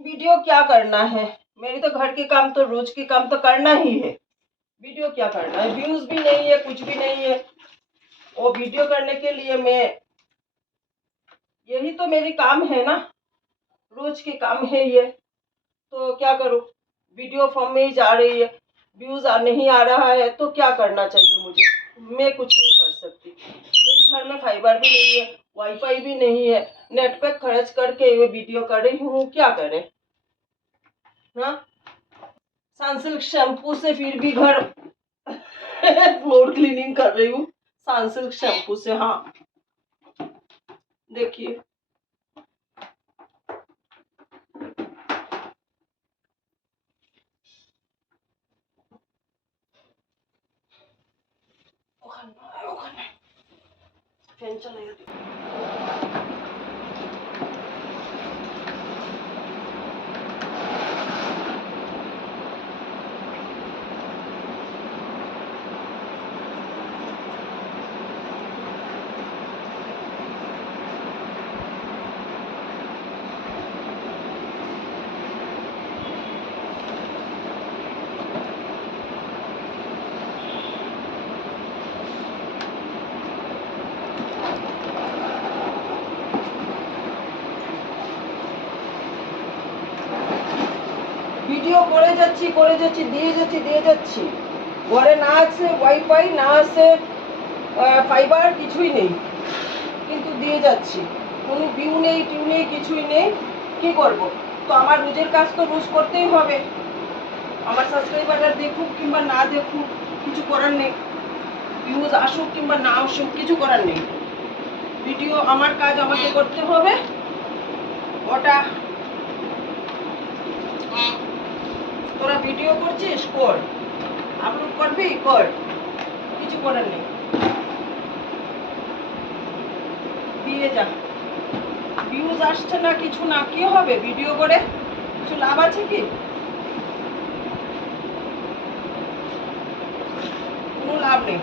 Video क्या करना है, मेरी तो घर के काम तो रोज के काम तो करना ही है। वीडियो क्या करना है, व्यूज भी नहीं है, कुछ भी नहीं है। वो वीडियो करने के लिए मैं, यही तो मेरी काम है ना, रोज के काम है ये। तो क्या करूं, वीडियो फॉर्म में ही जा रही है, व्यूज नहीं आ रहा है तो क्या करना चाहिए मुझे। मैं कुछ नहीं कर सकती, मेरे घर में फाइबर भी नहीं है, वाईफाई भी नहीं है, नेट पे खर्च करके ये वीडियो कर रही हूँ, क्या करें। हाँ, सनसिल्क शैम्पू से फिर भी घर फ्लोर क्लीनिंग कर रही हूँ सनसिल्क शैम्पू से। हाँ देखिए, फैन चलाइए। ভিডিও করে যাচ্ছি দিয়ে যাচ্ছি, ঘরে না আছে ওয়াইফাই, না আছে ফাইবার, কিছুই নেই, কিন্তু দিয়ে যাচ্ছি, কোনো ভিউ নেই, টিউ নেই, কিছুই নেই। কি করব, তো আমার রোজের কাজ তো রোজ করতেই হবে। আমার সাবস্ক্রাইবাররা দেখুক কিংবা না দেখুক, কিছু করার নেই। ভিউজ আসুক কিংবা না আসুক, কিছু করার নেই। ভিডিও আমার কাজ আমাকে করতে হবে, ওটা তোরা ভিডিও করছিস কর, আপলোড করবি কর, কিছু করার নেই, দিয়ে যা। ভিউজ আসছে না, কিছু না, কি হবে ভিডিও করে, কিছু লাভ আছে কি, কোনো লাভ নেই।